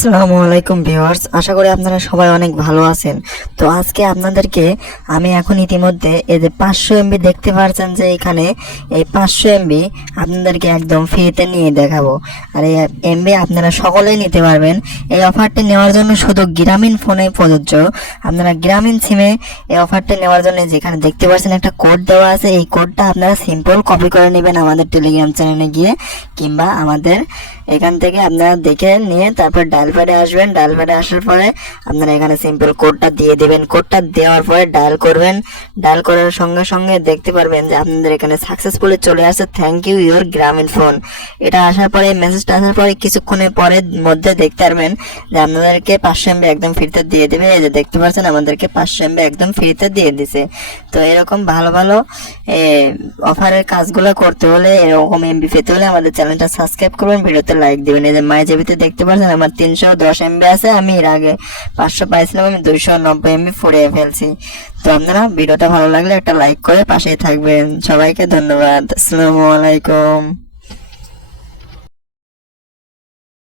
আসসালামু আলাইকুম ভিউয়ার্স, আশা করি আপনারা সবাই অনেক ভালো আছেন। তো আজকে আপনাদেরকে আমি এখন ইতিমধ্যে এই যে 500 এমবি দেখতে পাচ্ছেন যে এখানে এই 500 এমবি আপনাদেরকে একদম ফ্রিতে নিয়ে দেখাবো। আর এই এমবি আপনারা সকলেই নিতে পারবেন। এই অফারটি নেওয়ার জন্য শুধু গ্রামীণ ফোনে প্রযোজ্য। আপনারা গ্রামীণ সিমে এই অফারটি নেওয়ার জন্য যেখানে দেখতে পাচ্ছেন একটা কোড দেওয়া আছে, এই কোডটা আপনারা সিম্পল কপি করে নেবেন আমাদের টেলিগ্রাম চ্যানেলে গিয়ে, কিংবা আমাদের এখান থেকে আপনারা দেখে নিয়ে তারপর ডায়াল প্যাডে আসবেন। ডায়াল প্যাডে আসার পরে আপনারা এখানে সিম্পল কোডটা দিয়ে দেবেন। কোডটা দেওয়ার পরে ডায়াল করবেন। ডায়াল করার সঙ্গে সঙ্গে দেখতে পারবেন যে আপনাদের এখানে সাকসেসফুলি চলে আসছে থ্যাংক ইউ ইউর গ্রামীণ ফোন। এটা আসার পরে মেসেজটা আসার পরে কিছুক্ষণের পরের মধ্যে দেখতে পারবেন যে আপনাদেরকে 500 এমবি একদম ফ্রিতে দিয়ে দেবে। এই যে দেখতে পাচ্ছেন আমাদেরকে 500 এমবি একদম ফ্রিতে দিয়ে দিছে। তো এরকম ভালো ভালো অফারের কাজগুলো করতে হলে, এরকম এমবি পেতে হলে আমাদের চ্যানেলটা সাবস্ক্রাইব করবেন, ভিডিওতে লাইক দিবেন। এই যে মাই জিবিতে দেখতে পাচ্ছেন আমার 310 এমবি আছে। আমি এর আগে 500 পাইছিলাম, আমি 290 এমবি ফুরিয়ে ফেলছি। তো আপনারা ভিডিওটা ভালো লাগলে একটা লাইক করে পাশেই থাকবেন। সবাইকে ধন্যবাদ। আসসালামু আলাইকুম।